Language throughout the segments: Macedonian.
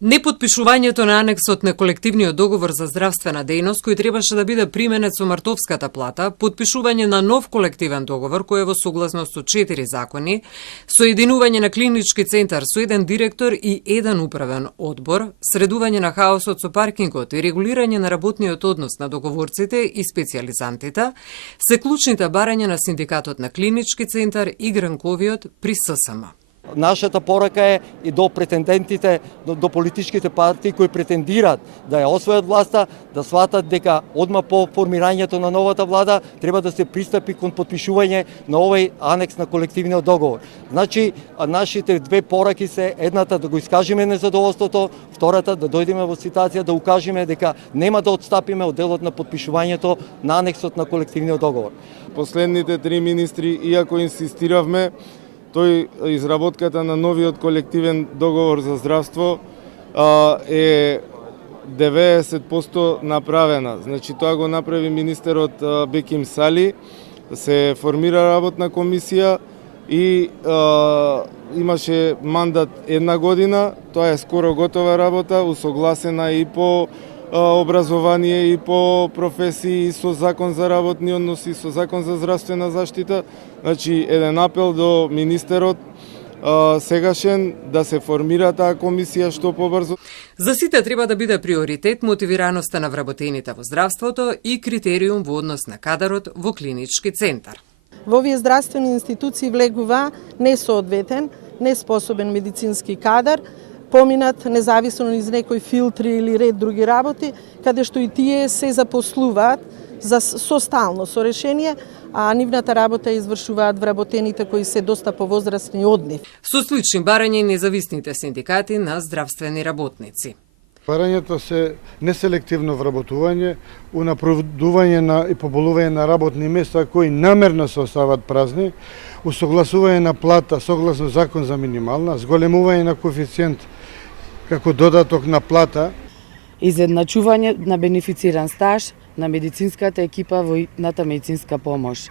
Непотпишувањето на анексот на колективниот договор за здравствена дејност, кој требаше да биде применет со мартовската плата, потпишување на нов колективен договор кој е во согласност со 4 закони, соединување на клинички центар со еден директор и еден управен одбор, средување на хаосот со паркингот и регулирање на работниот однос на договорците и специјализантите, се клучните барања на синдикатот на клинички центар и гранковиот при ССМ. Нашата порака е и до претендентите, до политичките партии кои претендираат да ја освојат власта, да сватат дека одма по формирањето на новата влада треба да се пристапи кон потпишување на овој анекс на колективниот договор. Значи, нашите две пораки се едната да го искажеме незадоволството, втората да дојдеме во ситуација да укажеме дека нема да отстапиме од делот на потпишувањето на анексот на колективниот договор. Последните 3 министри, иако инсистиравме, изработката на новиот колективен договор за здравство е 90% направена. Значи, тоа го направи министерот Беким Сали, се формира работна комисија и имаше мандат 1 година, тоа е скоро готова работа, усогласена и по образование и по професии, и со закон за работни односи, со закон за здравствена заштита. Значи, еден апел до министерот сегашен да се формира таа комисија што побрзо. За сите треба да биде приоритет мотивираноста на вработените во здравството и критериум во однос на кадарот во клинички центар. Во овие здравствени институции влегува несоодветен, неспособен медицински кадар, поминат независно низ некои филтри или ред други работи, каде што и тие се запослуваат со стално, со решение, а нивната работа извршуваат вработените кои се доста повозрастни од нив. Со слични барања и независните синдикати на здравствени работници. Барањето се неселективно вработување, унапредување и поболување на работни места кои намерно се остават празни, усогласување на плата согласно закон за минимална, зголемување на коефициент како додаток на плата, изедначување на бенефициран стаж на медицинската екипа во итната медицинска помош.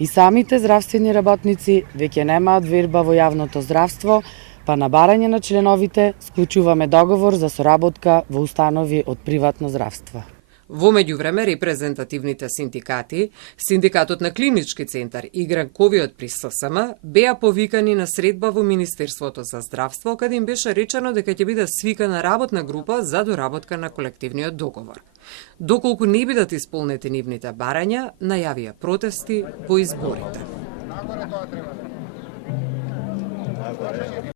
И самите здравствени работници веќе немаат верба во јавното здравство, па на барање на членовите склучуваме договор за соработка во установи од приватно здравство. Во меѓувреме, репрезентативните синдикати, Синдикатот на клинички центар и гранковиот при ССМ беа повикани на средба во Министерството за здравство, каде им беше речено дека ќе биде свикана работна група за доработка на колективниот договор. Доколку не бидат исполнети нивните барања, најавија протести по изборите.